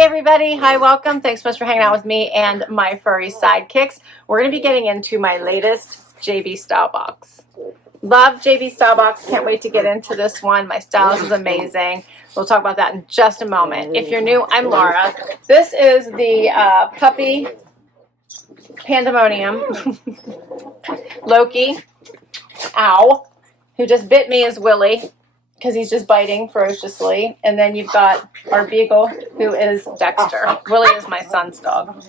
Hey everybody, hi, welcome. Thanks so much for hanging out with me and my furry sidekicks. We're going to be getting into my latest JB Stylebox. Love JB Stylebox. Can't wait to get into this one. My stylist is amazing. We'll talk about that in just a moment. If you're new, I'm Laura. This is the puppy pandemonium. Loki, ow, who just bit me is Willie, because he's just biting ferociously. And then you've got our beagle, who is Dexter. Willie is my son's dog.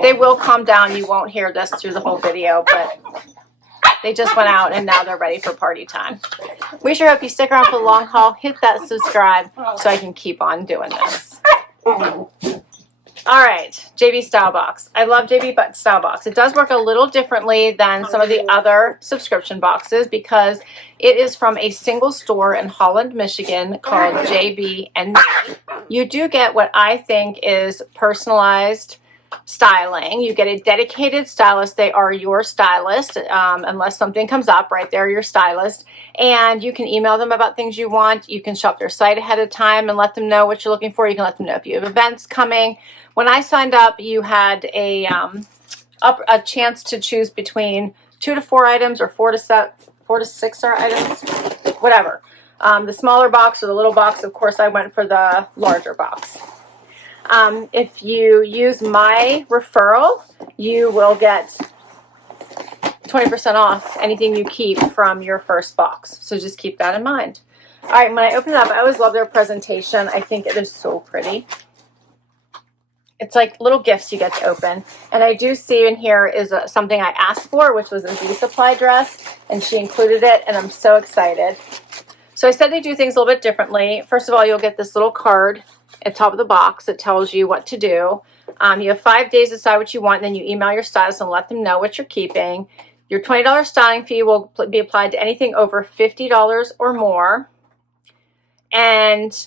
They will calm down. You won't hear this through the whole video, but they just went out and now they're ready for party time. We sure hope you stick around for the long haul. Hit that subscribe so I can keep on doing this. All right, JB Stylebox. I love JB Stylebox. It does work a little differently than some of the other subscription boxes because it is from a single store in Holland, Michigan called JB and Midi. You do get what I think is personalized styling. You get a dedicated stylist. They are your stylist unless something comes up, right? They're your stylist, and you can email them about things you want. You can shop their site ahead of time and let them know what you're looking for. You can let them know if you have events coming. When I signed up, you had a chance to choose between 2 to 4 items or 4 to 6 items, whatever. The smaller box or the little box, of course, I went for the larger box. If you use my referral, you will get 20% off anything you keep from your first box. So just keep that in mind. All right, when I open it up, I always love their presentation. I think it is so pretty. It's like little gifts you get to open. And I do see in here is something I asked for, which was a Z Supply dress, and she included it, and I'm so excited. So I said they do things a little bit differently. First of all, you'll get this little card at the top of the box that tells you what to do. You have 5 days to decide what you want, and then you email your stylist and let them know what you're keeping. Your $20 styling fee will be applied to anything over $50 or more. And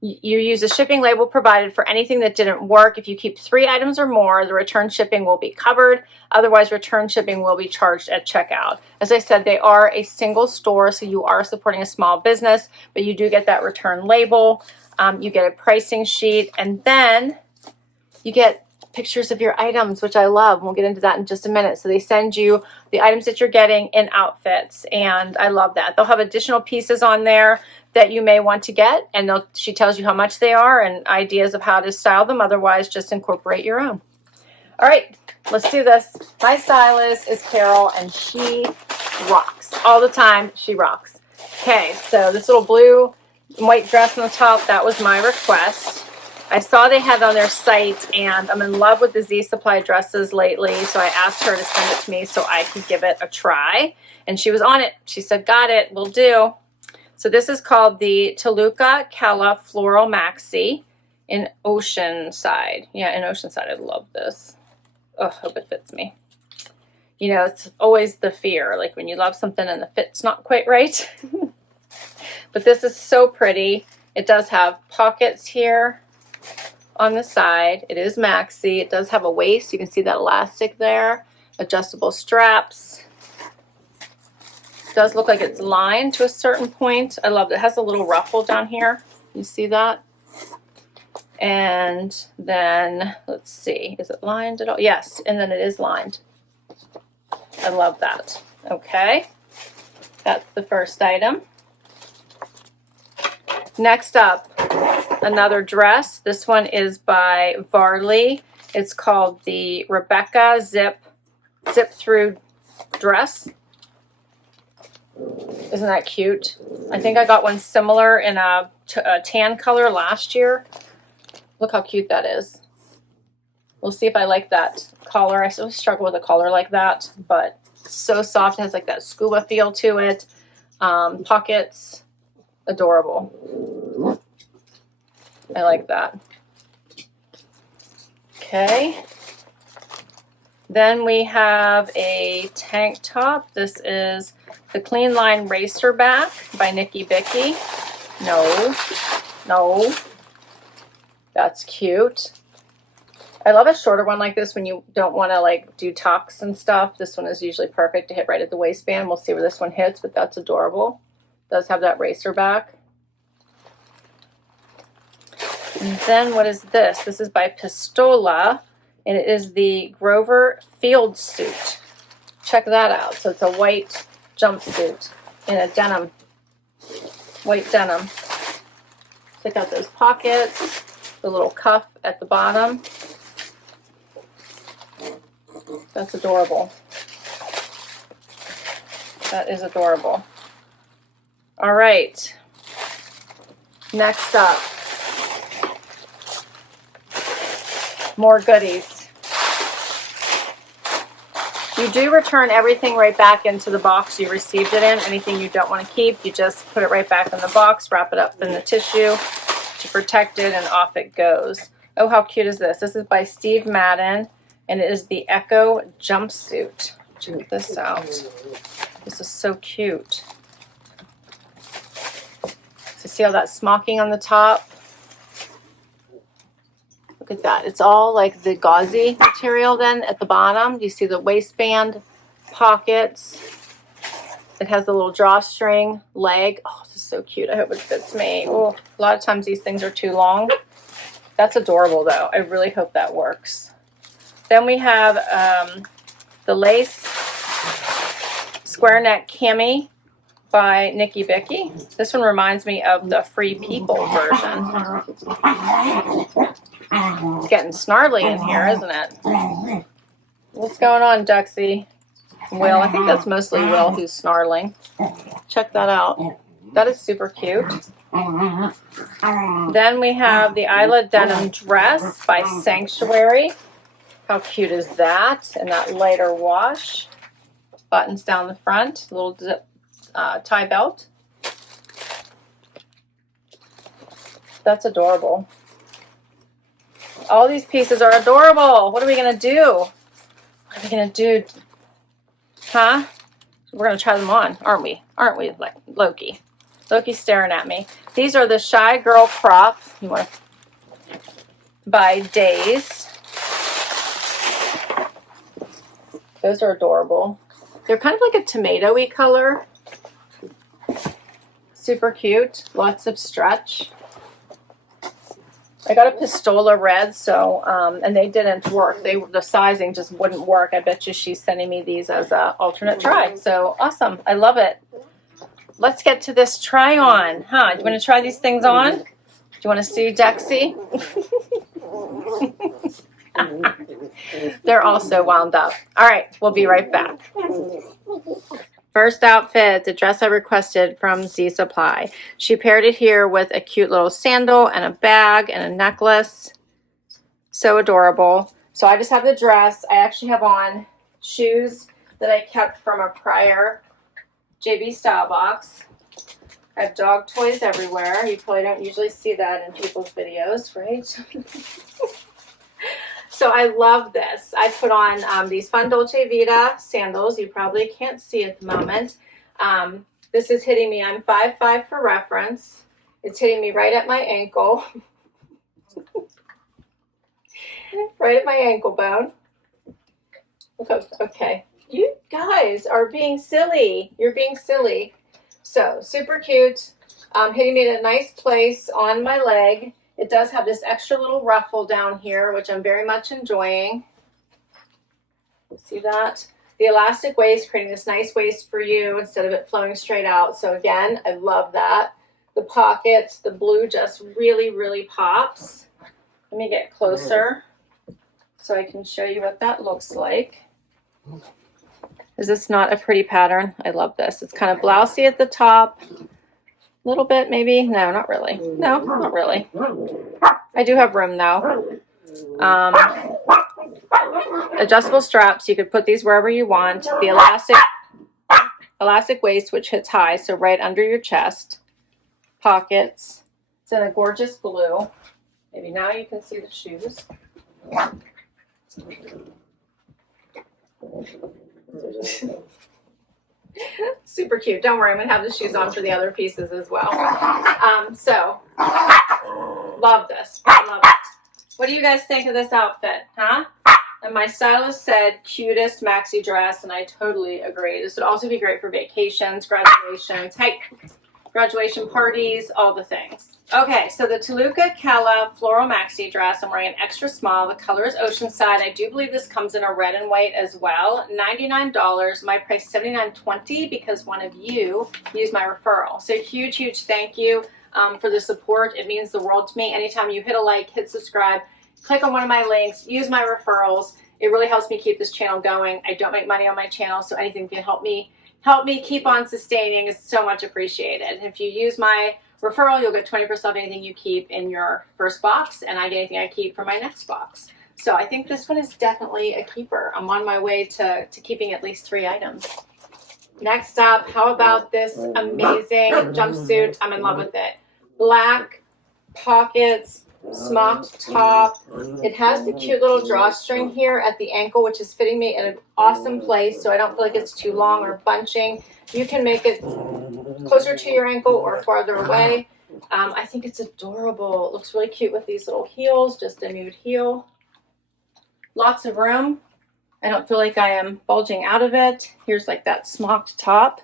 you use a shipping label provided for anything that didn't work. If you keep 3 items or more, the return shipping will be covered. Otherwise, return shipping will be charged at checkout. As I said, they are a single store, so you are supporting a small business, but you do get that return label. You get a pricing sheet, and then you get pictures of your items, which I love. We'll get into that in just a minute. So they send you the items that you're getting in outfits, and I love that. They'll have additional pieces on there that you may want to get, and she tells you how much they are and ideas of how to style them. Otherwise, just incorporate your own. All right, let's do this. My stylist is Carol, and she rocks. All the time, she rocks. Okay, so this little blue and white dress on the top, that was my request. I saw they had it on their site, and I'm in love with the Z Supply dresses lately, so I asked her to send it to me so I could give it a try, and she was on it. She said, got it, will do. So this is called the Toluca Cala Floral Maxi in Oceanside. Yeah, in Oceanside. I love this. Oh, hope it fits me. You know, it's always the fear, like when you love something and the fit's not quite right. But this is so pretty. It does have pockets here on the side. It is maxi. It does have a waist. You can see that elastic there. Adjustable straps. It does look like it's lined to a certain point. I love it. It has a little ruffle down here. You see that? And then, let's see. Is it lined at all? Yes, and then it is lined. I love that. Okay. That's the first item. Next up, another dress. This one is by Varley. It's called the Rebecca Zip Through Dress. Isn't that cute? I think I got one similar in a tan color last year. Look how cute that is. We'll see if I like that collar. I still struggle with a collar like that, but it's so soft. It has like that scuba feel to it. Pockets. Adorable. I like that. Okay. Then we have a tank top. This is the Clean Line Racerback by Nikibiki. No. That's cute. I love a shorter one like this when you don't want to like do tucks and stuff. This one is usually perfect to hit right at the waistband. We'll see where this one hits, but that's adorable. Does have that racer back. And then what is this? This is by Pistola, and it is the Grover Field Suit. Check that out. So it's a white jumpsuit in a denim, white denim. Check out those pockets, the little cuff at the bottom. That's adorable. That is adorable. All right. Next up, more goodies. You do return everything right back into the box you received it in. Anything you don't want to keep, you just put it right back in the box, wrap it up in the tissue to protect it, and off it goes. Oh, how cute is this? This is by Steve Madden, and it is the Echo Jumpsuit. Check this out. This is so cute. So see all that smocking on the top? Look at that. It's all like the gauzy material then at the bottom. You see the waistband, pockets. It has the little drawstring leg. Oh, this is so cute. I hope it fits me. Oh, a lot of times these things are too long. That's adorable though. I really hope that works. Then we have the lace square neck cami by Nikibiki. This one reminds me of the Free People version. It's getting snarly in here, isn't it? What's going on, Duxie? Will, I think that's mostly Will who's snarling. Check that out. That is super cute. Then we have the Ila Denim Dress by Sanctuary. How cute is that? And that lighter wash. Buttons down the front, little zip tie belt. That's adorable. All these pieces are adorable. What are we going to do? What are we going to do? Huh? We're going to try them on, aren't we? Aren't we, like Loki? Loki's staring at me. These are the Shy Girl Crop by Daze. Those are adorable. They're kind of like a tomato-y color. Super cute. Lots of stretch. I got a Pistola red, so, and they didn't work. The sizing just wouldn't work. I bet you she's sending me these as an alternate try. So awesome. I love it. Let's get to this try on. Huh? Do you want to try these things on? Do you want to see Dexy? They're all so wound up. All right. We'll be right back. First outfit, the dress I requested from Z Supply. She paired it here with a cute little sandal and a bag and a necklace. So adorable. So I just have the dress. I actually have on shoes that I kept from a prior JB Stylebox. I have dog toys everywhere. You probably don't usually see that in people's videos, right? So I love this. I put on these Fun Dolce Vita sandals. You probably can't see at the moment. This is hitting me. I'm 5'5" for reference. It's hitting me right at my ankle. Right at my ankle bone. Okay. You guys are being silly. You're being silly. So super cute. Hitting me at a nice place on my leg. It does have this extra little ruffle down here, which I'm very much enjoying. See that? The elastic waist, creating this nice waist for you instead of it flowing straight out. So again, I love that. The pockets, the blue just really, really pops. Let me get closer so I can show you what that looks like. Is this not a pretty pattern? I love this. It's kind of blousey at the top. A little bit, maybe. No, not really. No, not really. I do have room, though. Adjustable straps. You could put these wherever you want. The elastic waist, which hits high, so right under your chest. Pockets. It's in a gorgeous blue. Maybe now you can see the shoes. Super cute. Don't worry, I'm going to have the shoes on for the other pieces as well. So, love this. Love it. What do you guys think of this outfit, huh? And my stylist said cutest maxi dress, and I totally agree. This would also be great for vacations, graduations. Hey, graduation parties, all the things. Okay, so the Toluca Cala Floral Maxi Dress. I'm wearing an extra small. The color is Oceanside. I do believe this comes in a red and white as well. $99. My price $79.20 because one of you used my referral. So huge, huge thank you for the support. It means the world to me. Anytime you hit a like, hit subscribe, click on one of my links, use my referrals. It really helps me keep this channel going. I don't make money on my channel, so anything can help me keep on sustaining is so much appreciated. And if you use my referral, you'll get 20% off anything you keep in your first box, and I get anything I keep for my next box. So I think this one is definitely a keeper. I'm on my way to keeping at least 3 items. Next up, how about this amazing jumpsuit? I'm in love with it. Black pockets, smocked top. It has the cute little drawstring here at the ankle, which is fitting me in an awesome place, so I don't feel like it's too long or bunching. You can make it closer to your ankle or farther away. I think it's adorable. It looks really cute with these little heels, just a nude heel. Lots of room. I don't feel like I am bulging out of it. Here's like that smocked top.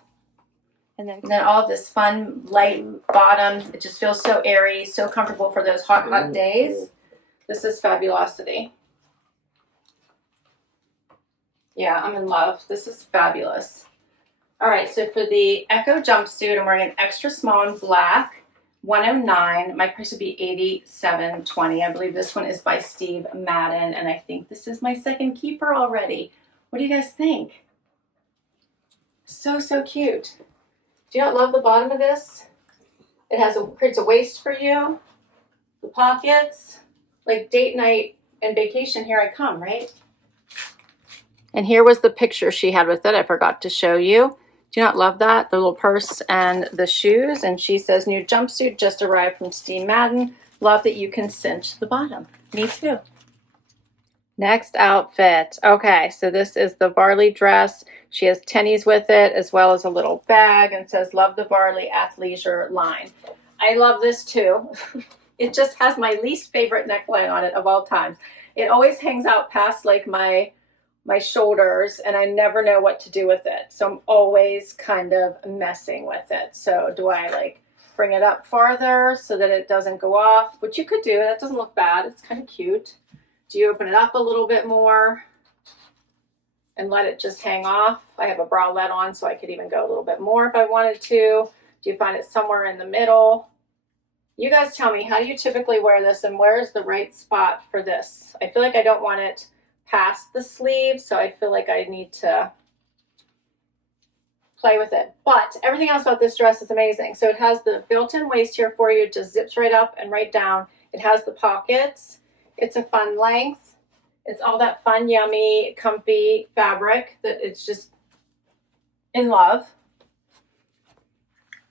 And then all of this fun light bottom. It just feels so airy, so comfortable for those hot, hot days. This is Fabulosity. Yeah, I'm in love. This is fabulous. All right, so for the Echo jumpsuit, I'm wearing an extra small in black, $109. My price would be $87.20. I believe this one is by Steve Madden, and I think this is my second keeper already. What do you guys think? So, so cute. Do you not love the bottom of this? It has creates a waist for you. The pockets, like date night and vacation, here I come, right? And here was the picture she had with it. I forgot to show you. Do you not love that? The little purse and the shoes. And she says, new jumpsuit just arrived from Steve Madden. Love that you can cinch the bottom. Me too. Next outfit. Okay, so this is the Varley dress. She has tennies with it as well as a little bag and says, love the Varley athleisure line. I love this too. It just has my least favorite neckline on it of all times. It always hangs out past like my shoulders and I never know what to do with it. So I'm always kind of messing with it. So do I like bring it up farther so that it doesn't go off? Which you could do. That doesn't look bad. It's kind of cute. Do you open it up a little bit more and let it just hang off? I have a bralette on, so I could even go a little bit more if I wanted to. Do you find it somewhere in the middle? You guys tell me, how do you typically wear this and where is the right spot for this? I feel like I don't want it past the sleeve, so I feel like I need to play with it. But everything else about this dress is amazing. So it has the built-in waist here for you. It just zips right up and right down. It has the pockets. It's a fun length. It's all that fun, yummy, comfy fabric that it's just in love.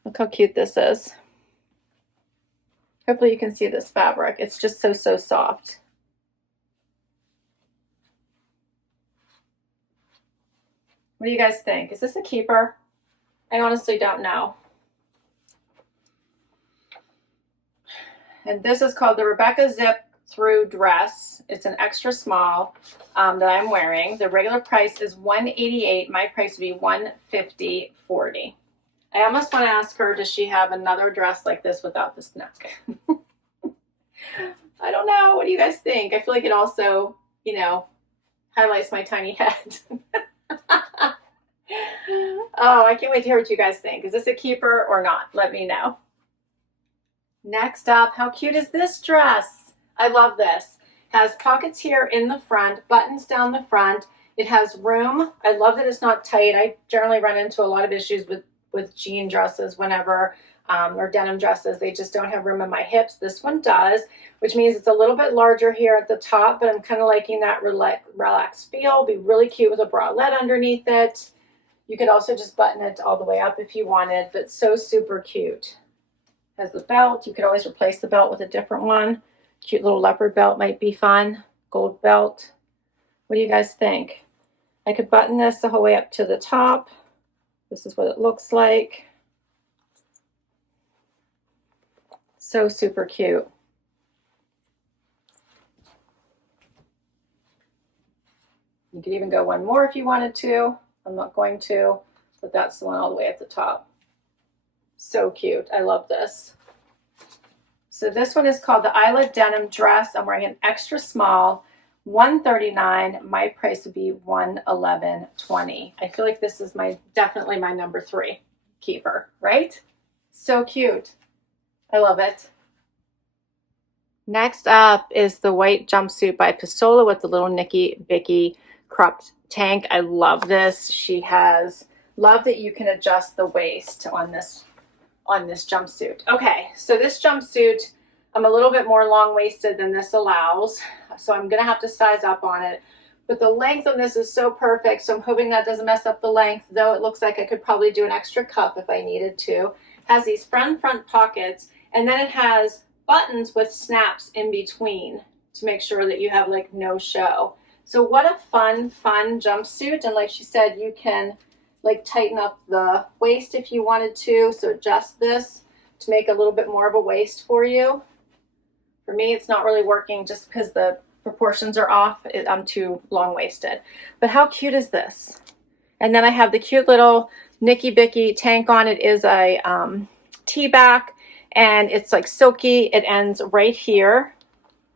Look how cute this is. Hopefully you can see this fabric. It's just so, so soft. What do you guys think? Is this a keeper? I honestly don't know. And this is called the Rebecca Zip Through Dress. It's an extra small that I'm wearing. The regular price is $188. My price would be $150.40. I almost want to ask her, does she have another dress like this without this neck? I don't know. What do you guys think? I feel like it also, you know, highlights my tiny head. Oh, I can't wait to hear what you guys think. Is this a keeper or not? Let me know. Next up, how cute is this dress? I love this. It has pockets here in the front, buttons down the front. It has room. I love that it's not tight. I generally run into a lot of issues with jean dresses whenever, or denim dresses. They just don't have room in my hips. This one does, which means it's a little bit larger here at the top, but I'm kind of liking that relaxed feel. Be really cute with a bralette underneath it. You could also just button it all the way up if you wanted, but so super cute. Has the belt. You could always replace the belt with a different one. Cute little leopard belt might be fun. Gold belt. What do you guys think? I could button this the whole way up to the top. This is what it looks like. So super cute. You could even go one more if you wanted to. I'm not going to, but that's the one all the way at the top. So cute. I love this. So this one is called the Ila Denim Dress. I'm wearing an extra small, $139. My price would be $111.20. I feel like this is definitely my number 3 keeper, right? So cute. I love it. Next up is the white jumpsuit by Pistola with the little Nikibiki cropped tank. I love this. She has, love that you can adjust the waist on this jumpsuit. Okay, so this jumpsuit, I'm a little bit more long-waisted than this allows, so I'm gonna have to size up on it. But the length on this is so perfect, so I'm hoping that doesn't mess up the length, though it looks like I could probably do an extra cup if I needed to. It has these front pockets, and then it has buttons with snaps in between to make sure that you have like no show. So what a fun jumpsuit. And like she said, you can like tighten up the waist if you wanted to. So adjust this to make a little bit more of a waist for you. For me, it's not really working just because the proportions are off. I'm too long-waisted. But how cute is this? And then I have the cute little Nikibiki tank on. It is a T-back, and it's like silky. It ends right here.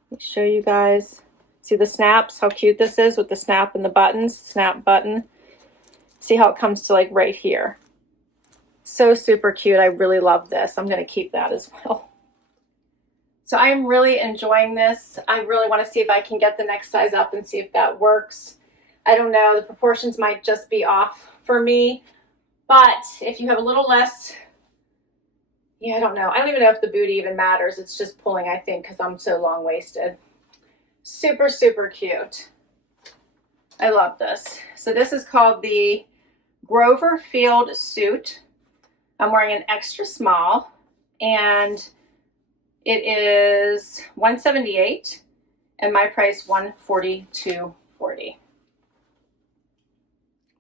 Let me show you guys. See the snaps? How cute this is with the snap and the buttons. Snap button. See how it comes to like right here. So super cute. I really love this. I'm going to keep that as well. So I'm really enjoying this. I really want to see if I can get the next size up and see if that works. I don't know. The proportions might just be off for me. But if you have a little less, yeah, I don't know. I don't even know if the booty even matters. It's just pulling, I think, because I'm so long-waisted. Super, super cute. I love this. So this is called the Grover Field Suit. I'm wearing an extra small, and it is $178, and my price $142.40.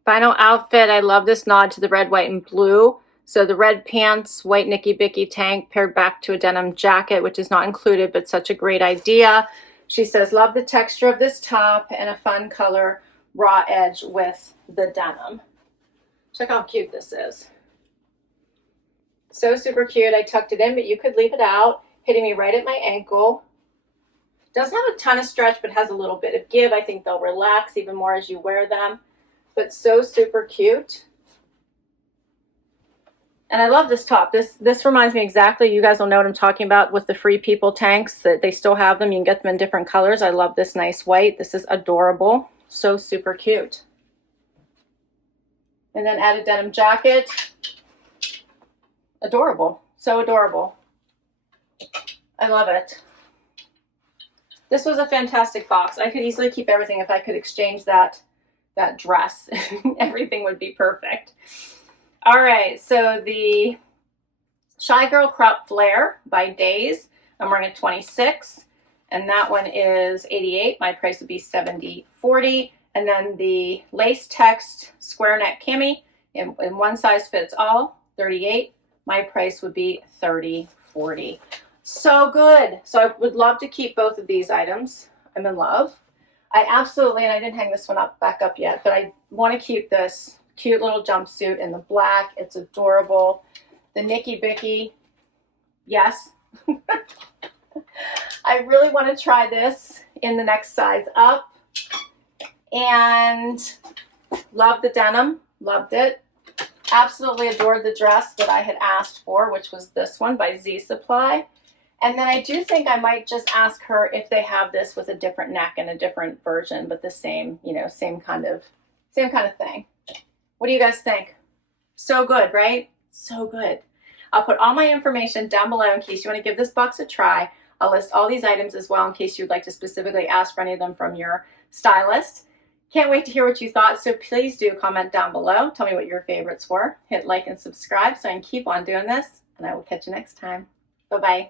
Final outfit. I love this nod to the red, white, and blue. So the red pants, white Nikibiki tank paired back to a denim jacket, which is not included, but such a great idea. She says, love the texture of this top and a fun color raw edge with the denim. Check how cute this is. So super cute. I tucked it in, but you could leave it out, hitting me right at my ankle. Doesn't have a ton of stretch, but has a little bit of give. I think they'll relax even more as you wear them, but so super cute. And I love this top. This reminds me exactly, you guys will know what I'm talking about with the Free People tanks, that they still have them. You can get them in different colors. I love this nice white. This is adorable. So super cute. And then add a denim jacket. Adorable. So adorable. I love it. This was a fantastic box. I could easily keep everything if I could exchange that dress. Everything would be perfect. All right, so the Shy Girl Crop Flare by Daze. I'm wearing a 26, and that one is $88. My price would be $70.40. And then the Lace Text Square Neck Cami in one size fits all, $38. My price would be $30.40. So good. So I would love to keep both of these items. I'm in love. I absolutely, and I didn't hang this one back up yet, but I want to keep this cute little jumpsuit in the black. It's adorable. The Nikibiki, yes. I really want to try this in the next size up. And love the denim, loved it. Absolutely adored the dress that I had asked for, which was this one by Z Supply. And then I do think I might just ask her if they have this with a different neck and a different version, but the same, you know, same kind of thing. What do you guys think? So good, right? So good. I'll put all my information down below in case you want to give this box a try. I'll list all these items as well in case you'd like to specifically ask for any of them from your stylist. Can't wait to hear what you thought, so please do comment down below. Tell me what your favorites were. Hit like and subscribe so I can keep on doing this, and I will catch you next time. Bye-bye.